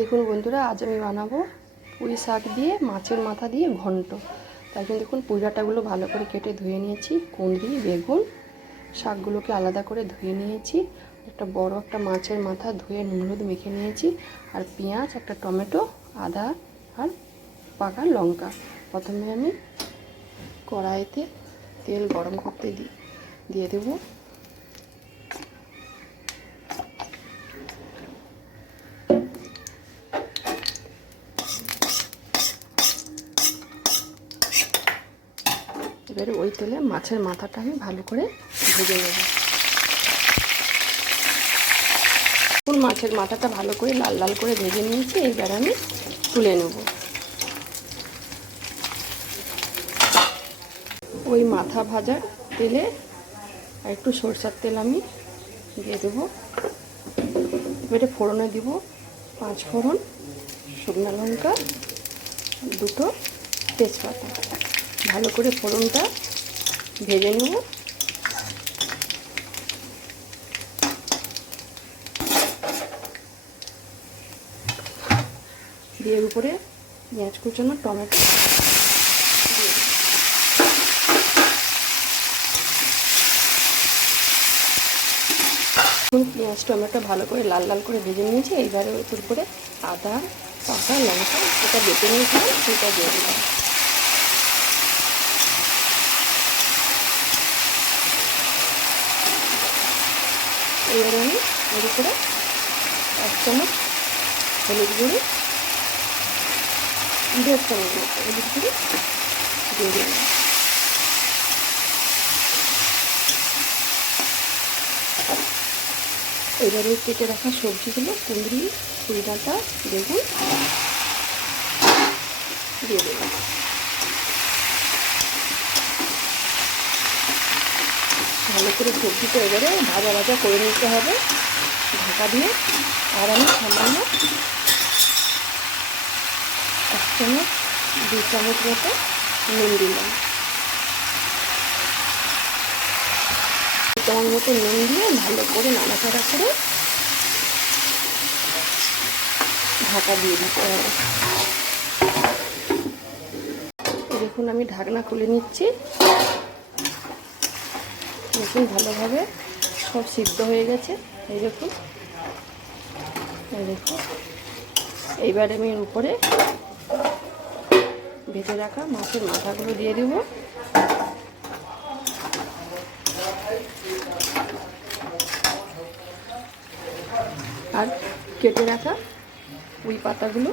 দেখুন বন্ধুরা, আজ আমি বানাবো পুঁই শাক দিয়ে, মাছের মাথা দিয়ে ঘন্ট। তাই জন্য দেখুন পুঁই ডাঁটাগুলো ভালো করে কেটে ধুয়ে নিয়েছি, কুঁদরি, বেগুন, শাকগুলোকে আলাদা করে ধুয়ে নিয়েছি। একটা বড় একটা মাছের মাথা ধুয়ে নুন হলুদ মেখে নিয়েছি, আর পেঁয়াজ, একটা টমেটো, আদা, আর পাকা লঙ্কা। প্রথমে আমি কড়াইতে তেল গরম করতে দিই দিয়ে দেবো। এবারে ওই তেলে মাছের মাথাটা আমি ভালো করে ভেজে নেব। ফুল মাছের মাথাটা ভালো করে লাল লাল করে ভেজে নিয়েছি এইবার আমি তুলে নেব। ওই মাথা ভাজার তেলে আর একটু সরষার তেল আমি দিয়ে দেবো। এবারে ফোড়নে দিব পাঁচ ফোড়ন, শুকনো লঙ্কা, দুটো তেজপাতা। ভালো করে ফোড়নটা ভেজে নেব। দিয়ে উপরে পেঁয়াজ কুচানো টমেটো পেঁয়াজ, টমেটো ভালো করে লাল লাল করে ভেজে নিয়েছি। এইবারে উপরে আদা, পাকা লঙ্কা যেটা বেটে নিয়েছিলাম, সেটা দিয়ে দিলাম। এবারে আমি এর উপরে এক চামচ হলুদ গুঁড়ি, দেড় চামচ হলুদ গুঁড়ি দিয়ে কেটে রাখা সবজিগুলো কুঁদরি কুড়ি ডাঁটা, বেগুন দিয়ে দেবো ভালো করে সবজিটা এবারে ভাজা ভাজা করে নিতে হবে ঢাকা দিয়ে। আর আমি সামান্য এক চামচ দু চামচ মতো নুন দিলাম। চামচ মতো নুন দিয়ে ভালো করে নাড়াচাড়া করে ঢাকা দিয়ে দিতে হবে। দেখুন আমি ঢাকনা খুলে নিচ্ছি। দেখুন ভালোভাবে সব সিদ্ধ হয়ে গেছে। এই দেখুন। দেখুন। এইবার আমি এর উপরে ভেজে রাখা মাছের মাথাগুলো দিয়ে দেব। আর কেটে রাখা উই পাতাগুলো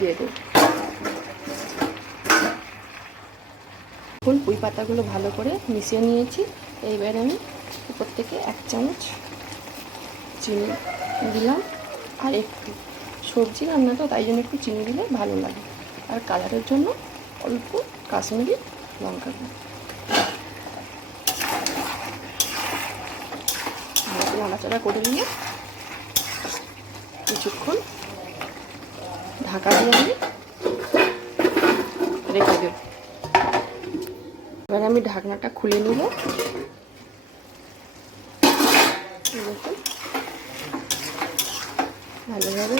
দিয়ে দেব। এখন পুঁই পাতাগুলো ভালো করে মিশিয়ে নিয়েছি। এইবার আমি উপর থেকে এক চামচ চিনি দিলাম। আর একটু সবজি রান্না তো, তাই জন্য একটু চিনি দিলে ভালো লাগে। আর কালারের জন্য অল্প কাশ্মীরি লঙ্কা নাড়াচাড়া করে নিয়ে কিছুক্ষণ ঢাকা দিয়ে আমি রেখে দেবো। এবার আমি ঢাকনাটা খুলে নেব। ভালোভাবে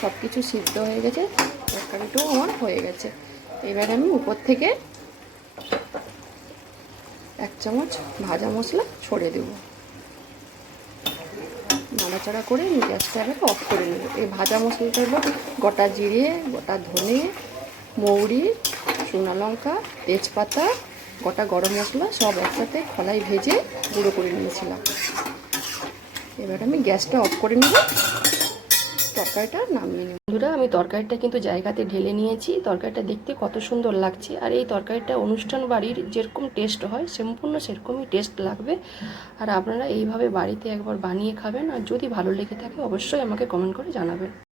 সব কিছু সিদ্ধ হয়ে গেছে, তরকারিটাও আমার হয়ে গেছে। এবার আমি উপর থেকে এক চামচ ভাজা মশলা ছড়ে দেব। নাড়াচাড়া করে গ্যাসটা এবার অফ করে নেব। এই ভাজা মশলাটা গোটা জিরে, গোটা ধনে, মৌরি শুকনো লঙ্কা, তেজপাতা, গোটা গরম মশলা সব একসাথে খলাই ভেজে গুঁড়ো করে নিয়েছিলাম। এবার আমি গ্যাসটা অফ করে নেব। তরকারিটা নামিয়ে নেব। বন্ধুরা, আমি তরকারিটা কিন্তু জায়গাতে ঢেলে নিয়েছি। তরকারিটা দেখতে কত সুন্দর লাগছে। আর এই তরকারিটা অনুষ্ঠান বাড়ির যেরকম টেস্ট হয়, সম্পূর্ণ সেরকমই টেস্ট লাগবে। আর আপনারা এইভাবে বাড়িতে একবার বানিয়ে খাবেন। আর যদি ভালো লেগে থাকে, অবশ্যই আমাকে কমেন্ট করে জানাবেন।